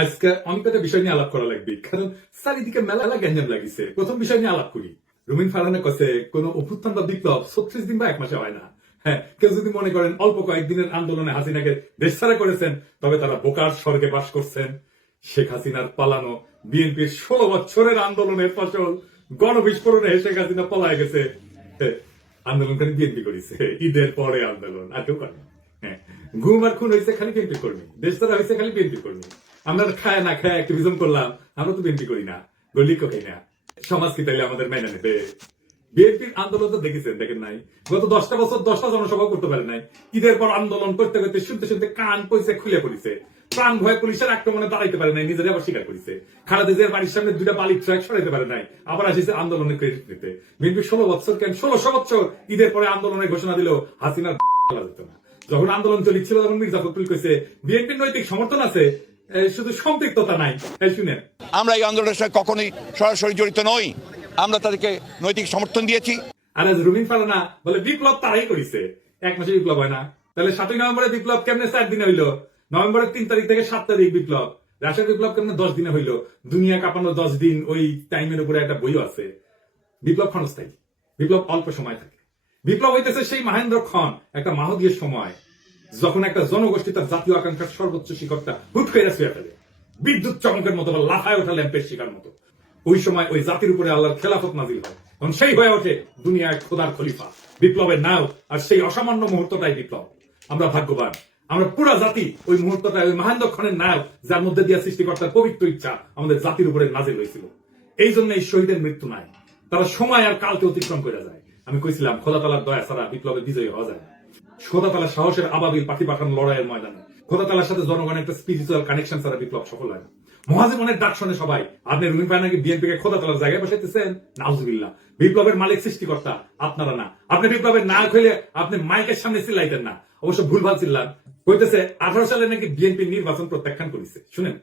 আজকে অনেক কটা বিষয় নিয়ে আলাপ করা লাগবে, কারণ চারিদিকে মেলা গ্যাঞ্জাম লাগিছে। প্রথম বিষয় নিয়ে আলাপ করি। রুমিন ফারহানা কাছে কোন অভ্যুত্থান বা বিপ্লব 36 দিন বা 1 মাসে হয় না। হ্যাঁ, কেউ যদি মনে করেন অল্প কয়েকদিনের আন্দোলনে হাসিনাকে দেশ ছাড়া করেছেন, তবে তারা বোকার স্বর্গে বাস করছেন। শেখ হাসিনার পালানো বিএনপির 16 বছরের আন্দোলনের ফসল গণবিস্ফোরণে শেখ হাসিনা পলায় গেছে। আন্দোলনকারী বিএনপি করেছে, ঈদের পরে আন্দোলন আর কেউ করে। হ্যাঁ, ঘুম আর খুন হয়েছে খালি বিএনপি কর্মী, দেশ ছাড়া হয়েছে খালি বিএনপি কর্মী। আমরা খায় না খায় অ্যাক্টিভিজম করলাম, আমরা তো বিএনপি করি না, গলিকও খাই না। সমাজ কি তাইলে আমাদের মেনে নেবে? বিএনপির আন্দোলন তো দেখেছেন, দেখেন নাই? গত 10টা বছর 10টা জনসভা করতে পারে নাই। ঈদের পর আন্দোলন করতে করতে শুনতে শুনতে কান পয়সা খুলে পড়েছে। প্রাণ ভয়ে পুলিশের আক্রমণে দাঁড়াইতে পারে নাই, নিজেরা আবার স্বীকার করেছে। খালেদা জিয়ার বাড়ির সামনে 2টা বালির ট্রাক সরাইতে পারে নাই, আবার আসিছে আন্দোলনের ক্রেডিট নিতে। বিএনপি 16 বছর কেন 1600 বছর ঈদের পরে আন্দোলনের ঘোষণা দিল, হাসিনার খেলা যেত না। যখন আন্দোলন চলছিল তখন মির্জা ফখরুল কইছে বিএনপির নৈতিক সমর্থন আছে, শুধু সম্পৃক্ততা নাই। শুনেন, আমরা এই আন্দোলনের সাথে কখনোই সরাসরি জড়িত নই, আমরা তাদেরকে নৈতিক সমর্থন দিয়েছি। আর আজ রুমিন ফারহানা বলে বিপ্লব তারাই করেছে, 1 মাসে বিপ্লব হয় না। তাহলে 7ই নভেম্বরের বিপ্লব কেমনে 4 দিনে হইলো? নভেম্বরের 3 তারিখ থেকে 7 তারিখ বিপ্লব। রাশিয়ার বিপ্লব কেমনে 10 দিনে হইলো? দুনিয়া কাঁপানো 10 দিন, ওই টাইমের উপরে একটা বইও আছে। বিপ্লব ক্ষণস্থায়ী, বিপ্লব অল্প সময় থাকে। বিপ্লব হইতেছে সেই মহেন্দ্র ক্ষণ, একটা মাহদীয় সময়, যখন একটা জনগোষ্ঠী তার জাতীয় আকাঙ্ক্ষার সর্বোচ্চ শিখরটা হুট করে ছুঁয়ে ফেলে, বিদ্যুৎ চমকের মতো বা লাফায় ওঠা ল্যাম্পের শিকার মতো। ওই সময় ওই জাতির উপরে আল্লাহর খেলাফত নাজিল হয়, তখন সেই হয়ে ওঠে দুনিয়ায় খোদার খলিফা, বিপ্লবের নাও। আর সেই অসামান্য মুহূর্তটাই বিপ্লব। আমরা ভাগ্যবান, আমরা পুরা জাতি ওই মুহূর্তটাই, ওই মহেন্দ্র ক্ষণের নায়ক, যার মধ্যে দিয়ে সৃষ্টিকর্তার পবিত্র ইচ্ছা আমাদের জাতির উপরে নাজিল হয়েছিল। এই জন্য এই শহীদের মৃত্যু নাই, তারা সময় আর কালকে অতিক্রম করে যায়। আমি কইছিলাম খোদা তাআলার দয়া ছাড়া বিপ্লবে বিজয়ী হওয়া যায় না। খোদা তাআলার সাহসের আবাবিল পাখি পাঠানো লড়াইয়ের ময়দানে খোদা তাআলার সাথে জনগণের একটা স্পিরিচুয়াল কানেকশন ছাড়া বিপ্লব সফল হয় না। মহাজীবনের ডাক শুনে সবাই, আপনি রুমিন ফারহানাকে বিএনপিকে খোদা তাআলার জায়গায় বসাইতেছেন? নাউজুবিল্লাহ। বিপ্লবের মালিক সৃষ্টিকর্তা, আপনারা না। আপনি বিপ্লবের নায়ক হইলে আপনি মাইকের সামনে চিল্লাইতেন না, অবশ্য ভুলভাল চিল্লান। কইতেছে 18 সালে নাকি বিএনপি নির্বাচন প্রত্যাখ্যান করেছে। শুনেন,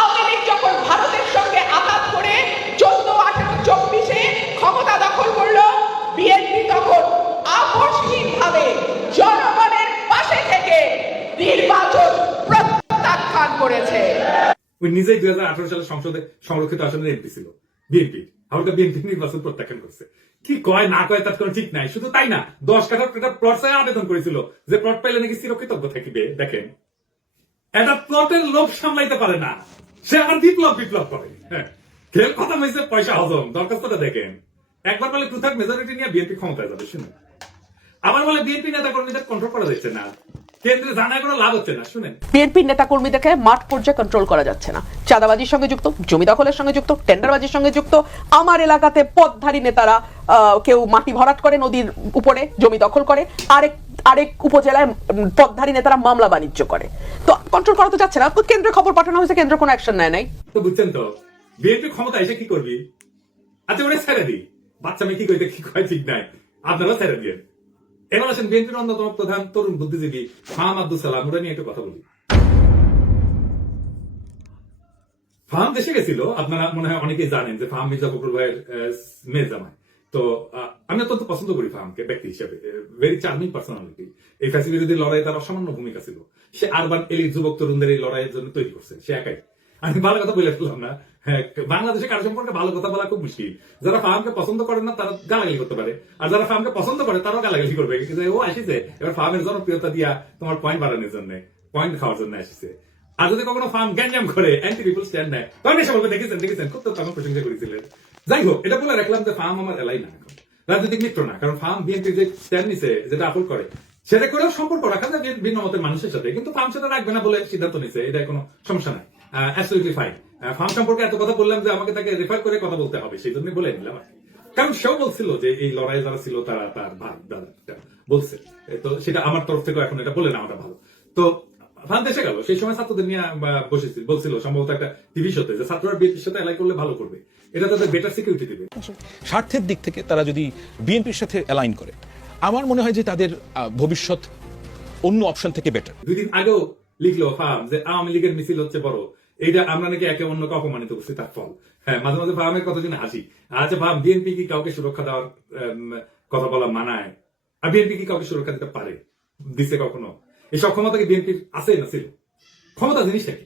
আওয়ামী লীগ যখন ভারতের সঙ্গে আঘাত করে 14, 18, 24-এ ক্ষমতা দখল করলো, বিএনপি তখন আপসহীনভাবে জনগণের পাশে থেকে নির্বাচন প্রত্যাখ্যান করেছে। ওই নিজেই 2018 সালে সংসদে সংরক্ষিত আসনের এমপি ছিল বিএনপি, আবার বিএনপি নির্বাচন প্রত্যাখ্যান করছে। কি কয় না কয় তার কোনো ঠিক নাই। শুধু তাই না, 10 কাঠার একটা প্লট চাই আবেদন করেছিল, যে প্লট পাইলে নাকি চিরকৃতজ্ঞ থাকিবে। দেখেন, এটা প্লটের লোভ সামলাইতে পারে না, সে আবার বিপ্লব করে। হ্যাঁ, খেল কথা হয়েছে পয়সা হজম। দরখাস্তটা দেখেন, একবার বলে 2/3 মেজরিটি নিয়ে বিএনপি ক্ষমতায় যাবে, শুনুন। আবার বলে বিএনপি নেতা কর্মীদের কন্ট্রোল করা যাচ্ছে না, কেন্দ্রে জানায় কোনো লাভ হচ্ছে না। শুনেন, বিএনপির নেতা কর্মীদেরকে মাঠ পর্যায়ে কন্ট্রোল করা যাচ্ছে না, চাঁদাবাজির সঙ্গে যুক্ত, জমি দখলের সঙ্গে যুক্ত, টেন্ডারবাজির সঙ্গে যুক্ত। আমার এলাকাতে পথধারী নেতারা কেউ মাটি ভরাট করে নদীর উপরে জমি দখল করে, আরেক উপজেলায় পথধারী নেতারা মামলা বাণিজ্য করে। তো কন্ট্রোল করা তো যাচ্ছে না। কেন্দ্রে খবর পাঠানো হয়েছে, কেন্দ্র কোনো অ্যাকশন নেয় নাই। তো বুঝছেন তো, বিএনপি ক্ষমতা এসে কি করবি? আচ্ছা, ওরা ছেড়ে দিই, বাচ্চা মেয়ে কি কইতে কি কয় ঠিক নাই, আপনারাও ছেড়ে দিয়ে। এবার আসেন বিএনপির অন্যতম প্রধান তরুণ বুদ্ধিজীবী ফাহাম আব্দুল সালাম, ওরা নিয়ে একটু কথা বলি। ফাহাম দেশে গেছিল, আপনারা মনে হয় অনেকেই জানেন যে ফাহাম মির্জা ফখরুল ভাইয়ের মেয়ে জামাই। তো আমি অত্যন্ত পছন্দ করি ফাহামকে ব্যক্তি হিসেবে, ভেরি চার্মিং পার্সোনালিটি। এই ফ্যাসি বিরোধী লড়াই তার অসামান্য ভূমিকা ছিল। সে আরবান এলিট যুবক তরুণদের এই লড়াইয়ের জন্য তৈরি করছে, সে একাই। আমি ভালো কথা বলে ফেললাম না। হ্যাঁ, বাংলাদেশে কারো সম্পর্কে ভালো কথা বলা খুব মুশকিল। যারা ফাহামকে পছন্দ করে না তারা গালাগালি করতে পারে, আর যারা ফাহামকে পছন্দ করে তারাও গালাগালি করবে। কিন্তু ও আসিছে এবার ফাহামের জনপ্রিয়তা দিয়া তোমার পয়েন্ট বাড়ানোর জন্য, পয়েন্ট খাওয়ার জন্য আসিছে। আর যদি কখনো ফার্ম গ্যাঞ্জাম করে, অ্যান্টি পিপল স্ট্যান্ড নেয়, তখন এসে বলবে দেখেছেন খুব তো তখন প্রশংসা করেছিলেন। যাই হোক, এটা বলে রাখলাম যে ফার্ম আমার এলাই না, এখন রাজনৈতিক মিত্র না। কারণ ফার্ম বিএনপি যে স্ট্যান্ড নিছে, যেটা আপল করে, সেটা করেও সম্পর্ক রাখা যায় ভিন্ন মতের মানুষের সাথে। কিন্তু ফার্ম সেটা রাখবে না বলে সিদ্ধান্ত নিছে, এটা কোনো সমস্যা নাই, অ্যাবসলিউটলি ফাইন। ফার্ম সম্পর্কে এত কথা বললাম যে আমাকে তাকে রেফার করে কথা বলতে হবে, সেই জন্যই বলে নিলাম। কারণ সেও বলছিল যে এই লড়াই যারা ছিল তারা তার ভাই দাদা বলছে, তো সেটা আমার তরফ থেকে এখন এটা বলে নেওয়াটা ভালো। তো ফান দেশে গেল, সেই সময় ছাত্রদের নিয়ে বসেছিল, বলছিল সম্ভবত একটা টিভি শোতে, যে ছাত্ররা বিএনপির সাথে এলাই করলে ভালো করবে, এটা তাদের বেটার সিকিউরিটি দেবে। স্বার্থের দিক থেকে তারা যদি বিএনপির সাথে অ্যালাইন করে, আমার মনে হয় যে তাদের ভবিষ্যৎ অন্য অপশন থেকে বেটার। 2 দিন আগেও লিখলো ফার্ম যে আওয়ামী লীগের মিছিল হচ্ছে বড়, এইটা আমরা নাকি একে অন্যকে অপমানিত করছি, তার ফল। হ্যাঁ, মাঝে মাঝে ফার্মের কথা শুনে হাসি। আচ্ছা ফার্ম, বিএনপি কি কাউকে সুরক্ষা দেওয়ার কথা বলা মানায়? আর বিএনপি কি কাউকে সুরক্ষা দিতে পারে? দিছে কখনো? এই সক্ষমতা কি বিএনপির আছে না ছিল? ক্ষমতা জিনিসটা কি?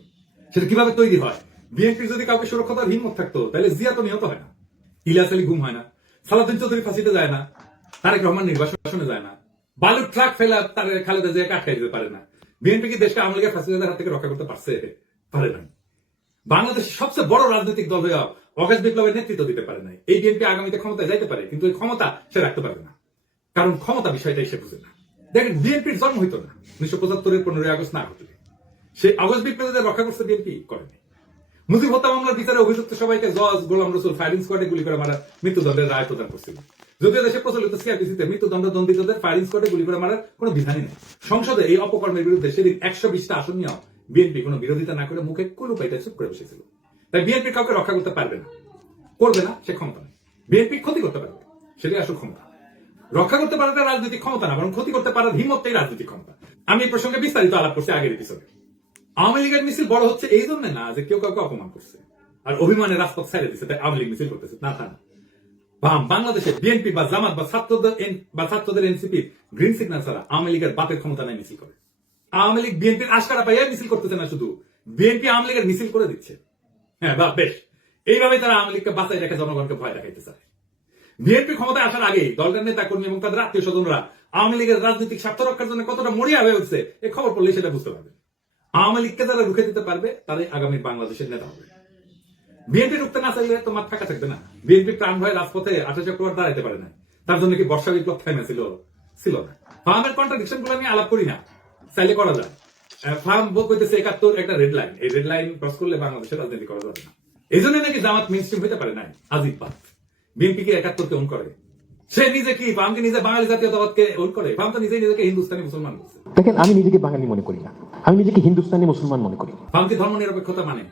সেটা কিভাবে তৈরি হয়? বিএনপির যদি কাউকে সুরক্ষা দেওয়ার হিম্মত থাকতো তাহলে জিয়া তো নিহত হয় না, ইলিয়াস আলী গুম হয় না, সালাউদ্দিন চৌধুরী ফাঁসিতে যায় না, তারেক রহমান নির্বাসনে যায় না, বালুর ট্রাক ফেলা তার খালেদা জিয়াকে আটকাই দিতে পারে না। বিএনপি কি দেশকে আওয়ামী লীগের ফাঁসিদের হাত থেকে রক্ষা করতে পারছে? পারে না। বাংলাদেশের সবচেয়ে বড় রাজনৈতিক দল হয়ে অগাস্ট বিপ্লবের নেতৃত্ব দিতে পারে নাই। এই বিএনপি আগামীতে ক্ষমতায় যাইতে পারে, কিন্তু এই ক্ষমতা সে রাখতে পারবে না, কারণ ক্ষমতা বিষয়টাই সে বুঝে না। দেখেন, বিএনপির জন্ম হইতো না 1975-এর 15 আগস্ট না ঘটলে। সেই আগস্ট বিপ্লবীদের রক্ষা করতে বিএনপি করেনি। মুজিব হত্যা মামলার বিচারে অভিযুক্ত সবাইকে জজ গোলাম রসুল ফায়ারিং স্কোয়াডে গুলি করে মারা মৃত্যুদণ্ডের রায় প্রদান করছিল। যদিও দেশে প্রচলিত সিআরপিসিতে মৃত্যুদণ্ড দণ্ডিতদের ফায়ারিং স্কোয়াডে গুলি করে মারার কোনো বিধানই নেই। সংসদে এই অপকর্মের বিরুদ্ধে সেদিন 120টা আসন নিয়েও বিএনপি কোনো বিরোধিতা না করে মুখে কুলু পাইতে চুপ করে বসেছিল। তাই বিএনপি কাউকে রক্ষা করতে পারবে না, করবে না, সে ক্ষমতা নেই। বিএনপি ক্ষতি করতে পারবে, সেটাই আসল ক্ষমতা। রক্ষা করতে পারাটা রাজনৈতিক ক্ষমতা না, বরং ক্ষতি করতে পারার হিম্মতটাই রাজনৈতিক ক্ষমতা। আমি এই প্রসঙ্গে বিস্তারিত আলাপ করছি আগের এপিসোডে। আওয়ামী লীগের মিছিল বড় হচ্ছে এই জন্য না যে কেউ কাউকে অপমান করছে আর অভিমানের রাজপথ ছেড়ে দিচ্ছে তাই আওয়ামী লীগ মিছিল করতেছে, না তা না। বাংলাদেশে বিএনপি বা জামাত বা ছাত্রদের এনসিপি গ্রিন সিগন্যাল ছাড়া আওয়ামী লীগের বাপের ক্ষমতা নাই মিছিল করে। আওয়ামী লীগ বিএনপির আশকারা পাইয়া মিছিল করতেছে না, শুধু বিএনপি আওয়ামী লীগের মিছিল করে দিচ্ছে। হ্যাঁ, বা বেশ, এইভাবে তারা আওয়ামী লীগকে বাঁচাই রেখে জনগণকে ভয় দেখাইতে চায়। বিএনপি ক্ষমতায় আসার আগেই দলটার নেতা কর্মী এবং তাদের আত্মীয় স্বজনরা আওয়ামী লীগের রাজনৈতিক স্বার্থ রক্ষার জন্য কতটা মরিয়া হয়ে উঠছে এই খবর পড়লে সেটা বুঝতে পারবে। আওয়ামী লীগকে যারা রুখে দিতে পারবে তারাই আগামী বাংলাদেশের নেতা হবে। বিএনপি রুখতে না চাইলে তোমার ফাঁকা থাকবে না। বিএনপি প্রাণ ভয়ে রাজপথে 28 অক্টোবর দাঁড়াইতে পারে না, তার জন্য কি বর্ষা বিপ্লব থেমেছিল? ছিল না। ফার্মের কন্ট্রাডিকশন গুলো আমি আলাপ করি না, চাইলে করা যায়। ফার্ম বলতেছে 71 একটা রেড লাইন, এই রেড লাইন ক্রস করলে বাংলাদেশের রাজনীতি করা যাবে না। এই জন্য নাকি জামাত মেইনস্ট্রিম হইতে পারে নাই। আজিব বাত। বিএনপি কে 71-কে ওন করে, সে নিজে কি ফার্মকে নিজে বাঙালি জাতীয়তাবাদকে ওন করে? ফার্ম তো নিজেই নিজেকে হিন্দুস্তানি মুসলমান বলছে। দেখেন, আমি নিজেকে বাঙালি মনে করি না, আমি নিজেকে হিন্দুস্তানি মুসলমান মনে করি। ফার্ম কি ধর্ম নিরপেক্ষতা মানে?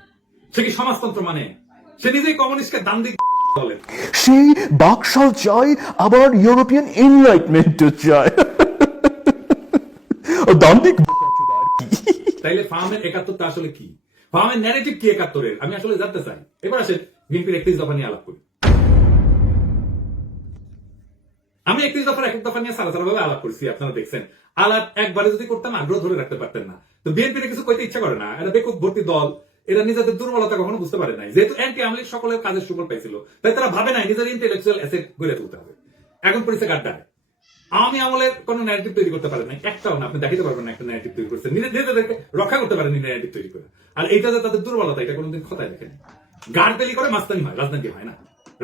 সে কি সমাজতন্ত্র মানে? সে নিজেই কমিউনিস্টকে দান দিক বলে। সেই বাকশাল চাই, আবার ইউরোপিয়ান এনলাইটমেন্ট চায়। দান্তিক তাইলে ফার্মের 71টা আসলে কি? ফার্মের ন্যারেটিভ কি 71-এর? আমি আসলে জানতে চাই। এবার আসেন বিএনপির 31 দফা নিয়ে আলাপ করি। আমি 31 দফার এক দফা নিয়ে সারা ভাবে আলাপ করছি, আপনারা দেখছেন। আলাপ একবারে যদি করতাম আগ্রহ ধরে রাখতে পারতেন না। তো বিএনপির কিছু কইতে ইচ্ছা করে না, এটা বেকুব ভর্তি দল, এরা নিজেদের দুর্বলতা কখনো বুঝতে পারে নাই। যেহেতু অ্যান্টি আওয়ামী লীগ সকলের কাজের সুফল পাইছিল, তাই তারা ভাবে নাই নিজের ইন্টেলেকচুয়াল অ্যাসেট গড়ে তুলতে হবে। এখন পরিচে গাড্ডায় আওয়ামী আমলের কোন ন্যারেটিভ তৈরি করতে পারে নাই, একটাও না। আপনি দেখাতে পারবেন না একটা ন্যারেটিভ তৈরি করছে, নিজেদেরকে রক্ষা করতে পারেনি ন্যারেটিভ তৈরি করে। আর এইটা যে তাদের দুর্বলতা, এটা কোনোদিন খতায় দেখেনি। গাড় পেলি করে মাস্তানি হয়, রাজনীতি হয় না।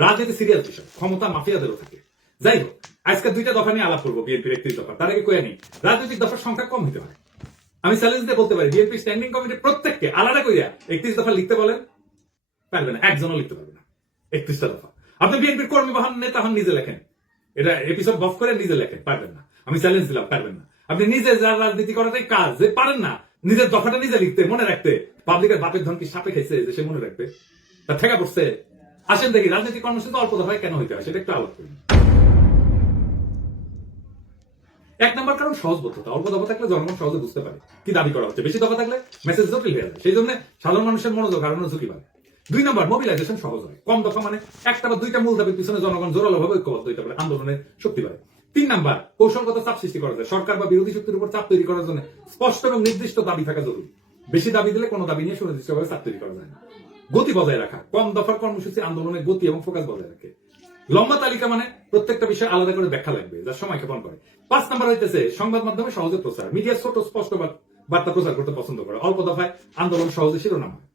রাজনীতি সিরিয়াস বিষয়, ক্ষমতা মাফিয়াদেরও থাকে। যাই হোক, আজকে 2টা দফা নিয়ে আলাপ করবো বিএনপির 31 দফা। তার আগে কয়ে নেই, রাজনৈতিক দফার সংখ্যা কম হতে হয়। আমি চ্যালেঞ্জ দিয়ে বলতে পারি, বিএনপি স্ট্যান্ডিং কমিটি প্রত্যেককে আলাদা করিয়া 31 দফা লিখতে বলেন, পারবে না, একজনও লিখতে পারবে না 31টা দফা। আপনি বিএনপির কর্মী বা হন, নেতা হন, নিজে লেখেন, এটা এপিসোড বফ করে নিজে লেখেন, পারবেন না। আমি চ্যালেঞ্জ দিলাম, পারবেন না। আপনি নিজে যার রাজনীতি করাটাই কাজ, যে পারেন না নিজের দফাটা নিজে লিখতে, মনে রাখতে, পাবলিকের বাপের ধন কি সাপে খেয়েছে যে সে মনে রাখবে? তার ঠেকা পড়ছে। আসেন দেখি রাজনৈতিক কর্মসূচি অল্প দফায় কেন হইতে হয়, সেটা একটু আলাপ করি। 1 নম্বর কারণ সহজবোধ্যতা। অল্প দফা থাকলে জনগণ সহজে বুঝতে পারে কি দাবি করা হচ্ছে। বেশি দফা থাকলে মেসেজ জটিল হয়ে যায়, সেই জন্য সাধারণ মানুষের মনোযোগ হারানোর ঝুঁকি বাড়ে। 2 নম্বর, মোবিলাইজেশন সহজ হয়। কম দফা মানে একটা বা 2টা মূল দাবির পিছনে জনগণ জোরালো ভাবে ঐক্যবদ্ধ হইতে পারে, আন্দোলনের শক্তি বাড়ে। 3 নম্বর, কৌশলগত চাপ সৃষ্টি করা যায়। সরকার বা বিরোধী শক্তির উপর চাপ তৈরি করার জন্য স্পষ্ট এবং নির্দিষ্ট দাবি থাকা জরুরি। বেশি দাবি দিলে কোনো দাবি নিয়ে সুনির্দিষ্টভাবে চাপ তৈরি করা যায় না। গতি বজায় রাখা। কম দফার কর্মসূচি আন্দোলনের গতি এবং ফোকাস বজায় রাখে। লম্বা তালিকা মানে প্রত্যেকটা বিষয় আলাদা করে ব্যাখ্যা লাগবে, যা সময় ক্ষেপণ করে। 5 নম্বর হইতেছে সংবাদ মাধ্যমে সহজে প্রচার। মিডিয়া ছোট স্পষ্ট বার্তা প্রচার করতে পছন্দ করে। অল্প দফায় আন্দোলন সহজে শিরোনাম হয়।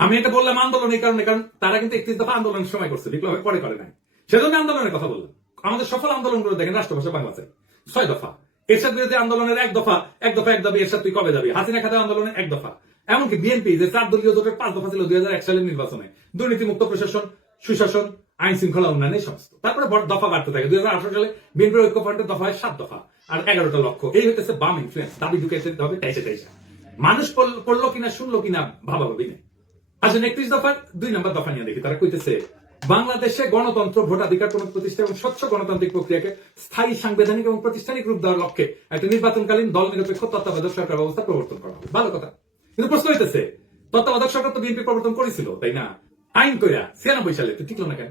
আমি এটা বললাম আন্দোলন এই কারণে, কারণ তারা কিন্তু 31 দফা আন্দোলনের সময় করছে, বিপ্লবের পরে করে নাই। সেজন্য আন্দোলনের কথা বললাম। আমাদের সফল আন্দোলনগুলো দেখেন, রাষ্ট্রভাষা বাংলা চাই 6 দফা। এরশাদ বিরোধী আন্দোলনের 1 দফা, এক দাবি, এরশাদ তুই কবে যাবি। হাসিনা খাতে আন্দোলনের 1 দফা। এমনকি বিএনপি যে 4 দলীয় জোটের 5 দফা ছিল 2001 সালের নির্বাচনে, দুর্নীতিমুক্ত প্রশাসন, সুশাসন, আইন শৃঙ্খলা উন্নয়ন, এই সমস্ত। তারপরে দফা বাড়তে থাকে। 2018 সালে বিএনপির ঐক্যফ্রন্টের দফা হয় 7 দফা আর 11টা লক্ষ্য। এই হইতেছে বাম ইনফ্লুয়েন্স, দাবি ঢুকাইতে হবে টাইসা। মানুষ পড়লো কিনা শুনলো কিনা ভাবাভাবি নেই। আসলে 31 দফার 2 নম্বর দফা নিয়ে দেখি। তারা কইতেছে বাংলাদেশে গণতন্ত্র, ভোটাধিকার পুনঃ প্রতিষ্ঠা এবং স্বচ্ছ গণতান্ত্রিক প্রক্রিয়াকে স্থায়ী, সাংবিধানিক এবং প্রাতিষ্ঠানিক রূপ দেওয়ার লক্ষ্যে একটা নির্বাচনকালীন দল নিরপেক্ষ তত্ত্বাবধায়ক সরকার ব্যবস্থা প্রবর্তন করা হবে। ভালো কথা, কিন্তু প্রশ্ন হইতেছে তত্ত্বাবধায়ক সরকার তো বিএনপি প্রবর্তন করেছিল, তাই না? আইন কইরা 96 সালে তো টিকলো না কেন?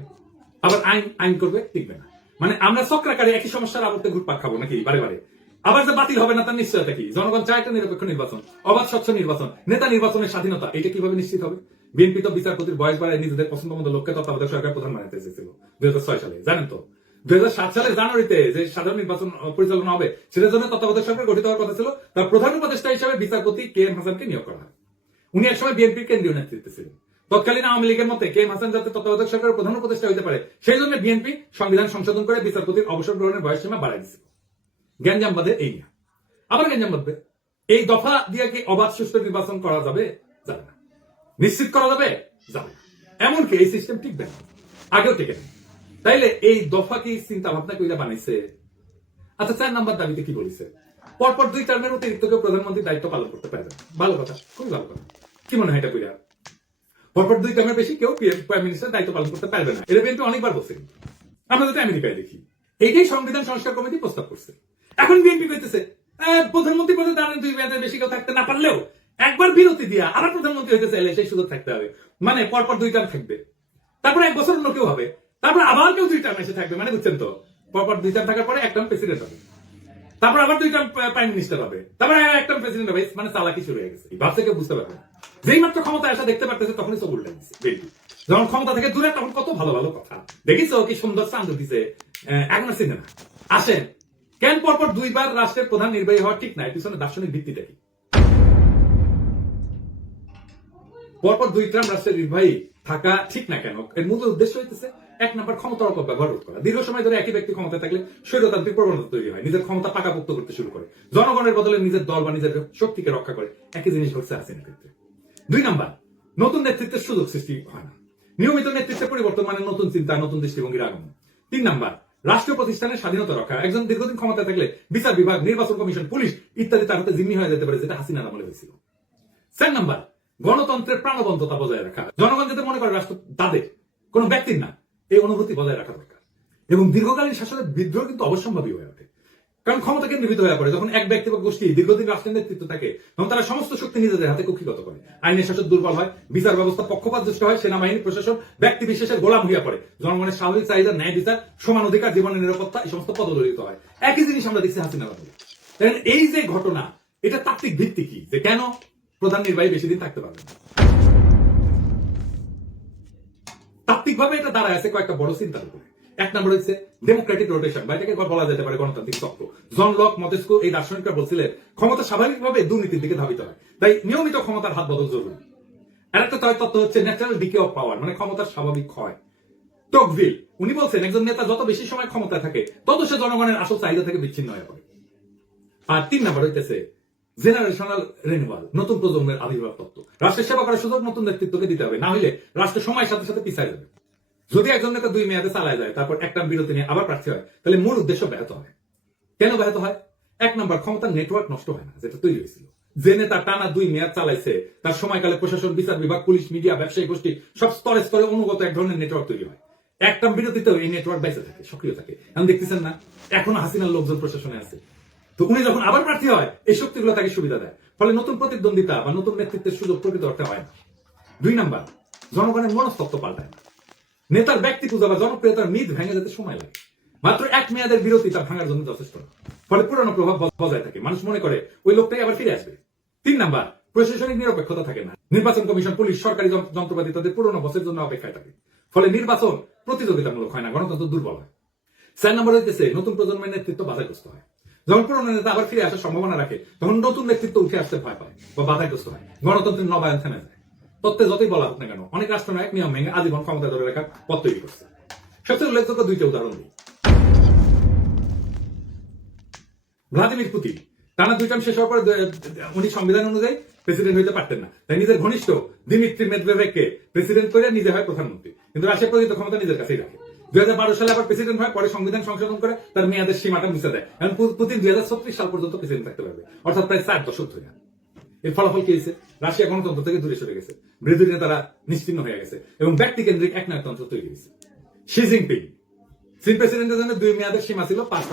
আবার আইন করবে, টিকবে না। মানে আমরা চক্রাকারে একই সমস্যার আবর্তে ঘুরপাক খাবো নাকি বারে বারে? আবার যে বাতিল হবে না তার নিশ্চয়তা কি? জনগণ চায় একটা নিরপেক্ষ নির্বাচন, অবাধ স্বচ্ছ নির্বাচন, নেতা নির্বাচনের স্বাধীনতা। এটা কিভাবে নিশ্চিত হবে? বিএনপি তো বিচারপতির বয়স বাড়ায় নিজেদের পছন্দ মতো লোককে তত্ত্বাবধায়ক সরকার প্রধান বানাতে চেয়েছিল 2006 সালে, জানেন তো? 2007 সালের জানুয়ারিতে যে সাধারণ নির্বাচন পরিচালনা হবে সেটার জন্য তত্ত্বাবধায়ক সরকার গঠিত হওয়ার কথা ছিল। তার প্রধান উপদেষ্টা হিসেবে বিচারপতি কে এম হাসানকে নিয়োগ করা হয়। উনি একসময় বিএনপির কেন্দ্রীয় নেতৃত্বে ছিলেন। তৎকালীন আওয়ামী লীগের মতে কে এম হাসান যাতে তত্ত্বাবধায়ক সরকারের প্রধান উপদেষ্টা হতে পারে সেই জন্য বিএনপি সংবিধান সংশোধন করে বিচারপতির অবসর গ্রহণের বয়সসীমা বাড়াই দিয়েছিল। গ্যাঞ্জাম বাঁধে এই নিয়ে আবার গ্যাঞ্জাম বাঁধবে। এই দফা দিয়ে কি অবাধ সুষ্ঠু নির্বাচন করা যাবে? যাবে না। নিশ্চিত করা যাবে? যাবে না। এমনকি এই সিস্টেম টিকবে না, আগেও টিকে না। তাইলে এই দফা কি চিন্তা ভাবনা কইরা বানাইছে? আচ্ছা, 4 নাম্বার দাবিতে কি বলেছে? পরপর 2 টার্মের অতিরিক্ত কেউ প্রধানমন্ত্রীর দায়িত্ব পালন করতে পারবে না। ভালো কথা, খুবই ভালো কথা। কি মনে হয় এটা কইরা? পরপর 2 টার্মের বেশি কেউ প্রাইম মিনিস্টার দায়িত্ব পালন করতে পারবে না। এটা বিএনপি অনেকবার বলছে। আমরা যদি আমেরিকায় দেখি, এইটাই সংবিধান সংস্কার কমিটি প্রস্তাব করছে। এখন বিএনপি কইতেছে প্রধানমন্ত্রী পদে দাঁড়ান 2 মেয়াদের বেশি কেউ থাকতে না পারলেও একবার বিরতি দিয়া আবার প্রধানমন্ত্রী হইতে চাইলে সেই সুযোগ থাকতে হবে। মানে পরপর 2 টার্ম থাকবে, তারপরে 1 বছর অন্য কেউ হবে, তারপর আবার কেউ 2 টার্ম এসে থাকবে। মানে বুঝছেন তো? পরপর 2 টার্ম থাকার পরে 1 টার্ম প্রেসিডেন্ট হবে, তারপর আবার 2 টার্ম প্রাইম মিনিস্টার হবে, তারপর 1 টার্ম প্রেসিডেন্ট হবে। মানে চালাকি শুরু হয়ে গেছে। ভাবছে কেউ বুঝতে পারবে না। যেই মাত্র ক্ষমতা আসা দেখতে পারতেছে তখনই সব উল্টে দিচ্ছে বিএনপি। যখন ক্ষমতা থেকে দূরে তখন কত ভালো ভালো কথা দেখিস, কি সুন্দর চান্দ দিছে। এখন চিনে না। আসেন, কেন পরপর 2 বার রাষ্ট্রের প্রধান নির্বাহী হওয়া ঠিক না? এর পিছনে দার্শনিক ভিত্তিটা কি? পরপর 2 টার্ম রাষ্ট্রের নির্বাহী থাকা ঠিক না কেন? এর মূল উদ্দেশ্য হইতেছে 1 নম্বর ক্ষমতার অপব্যবহার রোধ করা। দীর্ঘ সময় ধরে একই ব্যক্তি ক্ষমতায় থাকলে স্বৈরতান্ত্রিক প্রবণতা তৈরি হয়, নিজের ক্ষমতা পাকাপোক্ত করতে শুরু করে, জনগণের বদলে নিজের দল বা নিজের শক্তিকে রক্ষা করে। একই জিনিস ঘটছে হাসিনার ক্ষেত্রে। 2 নাম্বার, নতুন নেতৃত্বের সুযোগ সৃষ্টি হয় না। নিয়মিত নেতৃত্বের পরিবর্তন মানে নতুন চিন্তা, নতুন দৃষ্টিভঙ্গির আগমন। 3 নাম্বার, রাষ্ট্রীয় প্রতিষ্ঠানের স্বাধীনতা রক্ষা। একজন দীর্ঘদিন ক্ষমতায় থাকলে বিচার বিভাগ, নির্বাচন কমিশন, পুলিশ ইত্যাদি তার হাতে জিম্মি হয়ে যেতে পারে, যেটা হাসিনার আমলে হয়েছিল। 4 নাম্বার, গণতন্ত্রের প্রাণবন্ততা বজায় রাখা। জনগণ যাতে মনে করে রাষ্ট্র তাদের, কোন ব্যক্তির না, এই অনুভূতি বজায় রাখা দরকার। এবং দীর্ঘকালীন শাসনের বিদ্রোহ কিন্তু অবশ্যম্ভাবী হয়ে ওঠে। কারণ ক্ষমতা কেন্দ্রীভূত হয়ে পড়ে। যখন এক ব্যক্তি বা গোষ্ঠী দীর্ঘদিন রাষ্ট্রের নেতৃত্ব থাকে তখন তারা সমস্ত শক্তি নিজেদের হাতে কক্ষিগত করে। আইনের শাসন দুর্বল হয়, বিচার ব্যবস্থা পক্ষপাতদুষ্ট হয়, সেনাবাহিনী প্রশাসন ব্যক্তি বিশেষের গোলাম হইয়া পড়ে। জনগণের স্বাভাবিক চাহিদা, ন্যায় বিচার, সমান অধিকার, জীবনের নিরাপত্তা এই সমস্ত পদদলিত হয়। একই জিনিস আমরা দেখছি হাসিনার আমলে। এই যে ঘটনা, এটা তাত্ত্বিক ভিত্তি কি যে কেন প্রধান নির্বাহী বেশি দিন থাকতে পারবে না? তাত্ত্বিকভাবে এটা দাঁড়ায় আছে কয়েকটা বড় চিন্তার উপরে। 1 নম্বর হচ্ছে ডেমোক্রেটিক রোটেশন, বা এটাকে বলা যেতে পারে গণতান্ত্রিক চক্র। জন লক, মন্তেস্কু এই দার্শনিকরা বলছিলেন ক্ষমতা স্বাভাবিকভাবে দুর্নীতির দিকে ধাবিত হয়, তাই নিয়মিত ক্ষমতার হাত বদল জরুরি। আরেকটা তত্ত্ব হচ্ছে ন্যাচারাল ডিকে অফ পাওয়ার, মানে ক্ষমতার স্বাভাবিক ক্ষয়। টকভিল উনি বলছেন একজন নেতা যত বেশি সময় ক্ষমতায় থাকে তত সে জনগণের আসল চাহিদা থেকে বিচ্ছিন্ন হয়ে পড়ে। আর 3 নম্বর হইতেছে জেনারেশনাল রিনিউয়াল, নতুন প্রজন্মের আবির্ভাব তত্ত্ব। রাষ্ট্রের সেবা করার সুযোগ নতুন নেতৃত্বকে দিতে হবে, না হলে রাষ্ট্র সময়ের সাথে সাথে পিছায় যাবে। যদি একজন নেতা 2 মেয়াদে চালায় যায়, তারপর 1 টার্ম বিরতি নিয়ে আবার প্রার্থী হয়, তাহলে মূল উদ্দেশ্য ব্যাহত হয়। কেন ব্যাহত হয়? 1 নম্বর, ক্ষমতার নেটওয়ার্ক নষ্ট হয় না, যেটা তৈরি হয়েছিল। যে নেতা টানা 2 মেয়াদ চালাইছে তার সময়কালে প্রশাসন, বিচার বিভাগ, পুলিশ, মিডিয়া, ব্যবসায়ী গোষ্ঠী সব স্তরে স্তরে অনুগত এক ধরনের নেটওয়ার্ক তৈরি হয়। 1 টার্ম বিরতিতেও এই নেটওয়ার্ক বেঁচে থাকে, সক্রিয় থাকে। এখন দেখতেছেন না, এখনো হাসিনার লোকজন প্রশাসনে আছে। তো উনি যখন আবার প্রার্থী হয় এই শক্তিগুলো তাকে সুবিধা দেয়, ফলে নতুন প্রতিদ্বন্দ্বিতা বা নতুন নেতৃত্বের সুযোগ প্রকৃত অর্থে হয় না। 2 নম্বর, জনগণের মনস্তত্ত্ব পাল্টায় না। নেতার ব্যক্তি পূজা বা জনপ্রিয়তার মিথ ভেঙে যেতে সময় লাগে। মাত্র 1 মেয়াদের বিরতি তার ভাঙার জন্য যথেষ্ট না, ফলে পুরনো প্রভাব বজায় থাকে। মানুষ মনে করে ওই লোকটাই আবার ফিরে আসবে। 3 নম্বর, প্রশাসনিক নিরপেক্ষতা থাকে না। নির্বাচন কমিশন, পুলিশ, সরকারি যন্ত্রপাতি তাদের পুরনো বসের জন্য অপেক্ষায় থাকে, ফলে নির্বাচন প্রতিযোগিতামূলক হয় না, গণতন্ত্র দুর্বল হয়। 4 নম্বর হইতেছে নতুন প্রজন্মের নেতৃত্ব বাধাগ্রস্ত হয়। যখন পুরনো নেতা আবার ফিরে আসার সম্ভাবনা রাখে তখন নতুন নেতৃত্ব উঠে আসতে ভয় পায় বা বাধাগ্রস্ত হয়, গণতন্ত্রের নবায়ন থেমে যায়। তত্ত্বে যতই বলা হোক না কেন, অনেক রাষ্ট্রনায়ক নিয়ম ভেঙে আজীবন ক্ষমতা ধরে রাখার পথ তৈরি করছে। সবচেয়ে উল্লেখযোগ্য 2টা উদাহরণ দিই। ভ্লাদিমির পুতিন টানা 2 টার্ম শেষ হওয়ার পর উনি সংবিধান অনুযায়ী প্রেসিডেন্ট হইতে পারতেন না, তাই নিজের ঘনিষ্ঠ দিমিত্রি মেদভেদেভকে প্রেসিডেন্ট করে নিজে হয় প্রধানমন্ত্রী, কিন্তু রাশিয়া প্রকৃত ক্ষমতা নিজের কাছেই রাখে। 2012 সালে আবার প্রেসিডেন্ট হয়, পরে সংবিধান সংশোধন করে তার মেয়াদের সীমাটা মুছে দেয়। এখন পুতিন 2036 সাল পর্যন্ত প্রেসিডেন্ট থাকতে পারবে, অর্থাৎ প্রায় 4 দশক ধরে। এর ফলাফল কি হয়েছে? রাশিয়া গণতন্ত্র থেকে দূরে সরে গেছে, বিরোধী নেতারা নিশ্চিহ্ন হয়ে গেছে এবং ব্যক্তি কেন্দ্রিক একনায়কতন্ত্র তৈরি হয়েছে। শি জিনপিং, চীন প্রেসিডেন্টের জন্য 2 মেয়াদের সীমা ছিল 5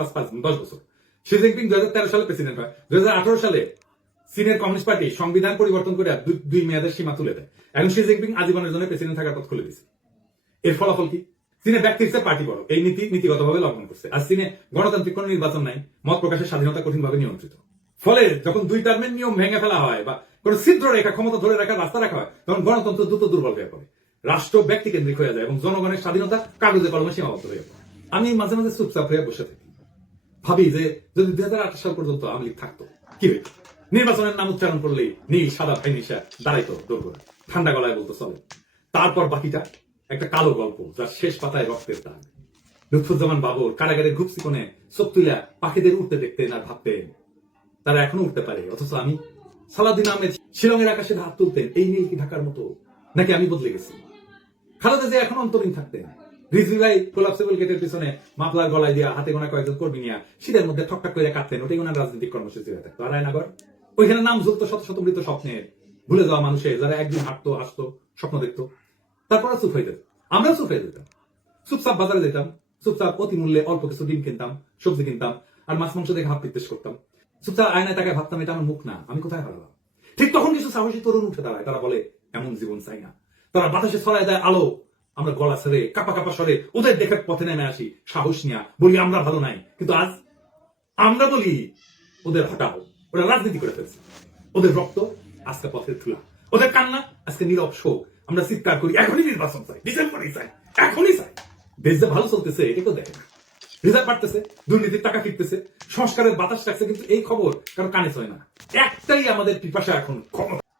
বছর। শি জিনপিং 2013 সালে প্রেসিডেন্ট হয়। 2018 সালে চীনের কমিউনিস্ট পার্টি সংবিধান পরিবর্তন করে 2 মেয়াদের সীমা তুলে দেয়। এখন শি জিনপিং আজীবনের জন্য প্রেসিডেন্ট থাকার পথ খুলে দিয়েছে। এর ফলাফল কি? চীনে ব্যক্তি হিসেবে পার্টি বড়, এই নীতিগতভাবে লঙ্ঘন করছে। আর চীনে গণতান্ত্রিক কোন নির্বাচন নাই, মত প্রকাশের স্বাধীনতা কঠিনভাবে নিয়ন্ত্রিত। ফলে যখন 2 টার্মের নিয়ম ভেঙে ফেলা হয় বা কোন ছিদ্র রেখা ক্ষমতা ধরে রাখার রাস্তা রাখা হয়, তখন গণতন্ত্র দ্রুত দুর্বল হয়ে পড়ে, রাষ্ট্র ব্যক্তি কেন্দ্রিক হয়ে যায় এবং জনগণের স্বাধীনতা কাগজে কলমে সীমাবদ্ধ হয়ে পড়ে। আমি মাঝে মাঝে চুপচাপ হয়ে বসে থাকি, ভাবি যে যদি 2028 সাল পর্যন্ত আওয়ামী লীগ থাকতো কি হইতো। নির্বাচনের নাম উচ্চারণ করলেই নীল সাদা ফাইনিশা দাঁড়াইতো দৌড় করে, ঠান্ডা গলায় বলতো চলে। তারপর বাকিটা একটা কালো গল্প, যার শেষ পাতায় রক্তের দাগ। লুৎফুজ্জামান বাবর কারাগারে ঘুপসি কোণে চোখ তুইলা পাখিদের উঠতে দেখতেন আর ভাবতেন তারা এখনো উঠতে পারে, অথচ আমি। সালাউদ্দিন আহমেদ শিলংয়ের আকাশে হাত তুলতেন, এই নীল কি ঢাকার মতো, নাকি আমি বদলে গেছি। খালেদা জিয়া এখন অন্তরীণ থাকতেন, রিজভি ভাই কোলাপসেবল গেটের পিছনে মাফলার গলায় দিয়া হাতে গোনা কয়েকজন কর্মী নিয়ে শীতের মধ্যে ঠকঠাক করে কাটতেন, ওটাই ওনার রাজনৈতিক কর্মসূচি হয়ে থাকতো। আর রায়নগর ওইখানে নাম ঝুলতো শত শত মৃত স্বপ্নের, ভুলে যাওয়া মানুষের যারা একদিন হাঁটতো, হাসতো, স্বপ্ন দেখতো, তারপর চুপ হয়ে যেত। আমরাও চুপ হয়ে যেতাম, চুপচাপ বাজারে যেতাম, চুপচাপ অতি মূল্যে অল্প কিছু ডিম কিনতাম, সবজি কিনতাম, আর মাছ মাংস দেখে হাত পিত্তেশ করতাম। চুপচাপ আয়নায় তাকে ভাবতাম এটা আমার মুখ না, আমি কোথায় হারালাম। ঠিক তখন কিছু সাহসী তরুণ উঠে দাঁড়ায়, তারা বলে এমন জীবন চাই না। তারা বাতাসে ছড়ায় দেয় আলো, আমরা গলা ছেড়ে কাপা কাপা সরে ওদের দেখার পথে নেমে আসি, সাহস নিয়া বলি আমরা ভালো নাই। কিন্তু আজ আমরা বলি ওদের হটাও, ওরা রাজনীতি করে ফেলছে, ওদের রক্ত আজকে পথের ধুলা, ওদের কান্না আজকে নীরব শোক। আমরা চিৎকার করি এখনই নির্বাচন চাই, ডিসেম্বরই চাই, এখনই চাই। দেশ যে ভালো চলতেছে এটা তো দেখে না, রিজার্ভ বাড়তেছে, দুর্নীতির টাকা ফিরতেছে, সংস্কারের বাতাস রাখছে, কিন্তু এই খবর কারো কানে চলে না। একটাই আমাদের পিপাসা এখন, ক্ষমতা।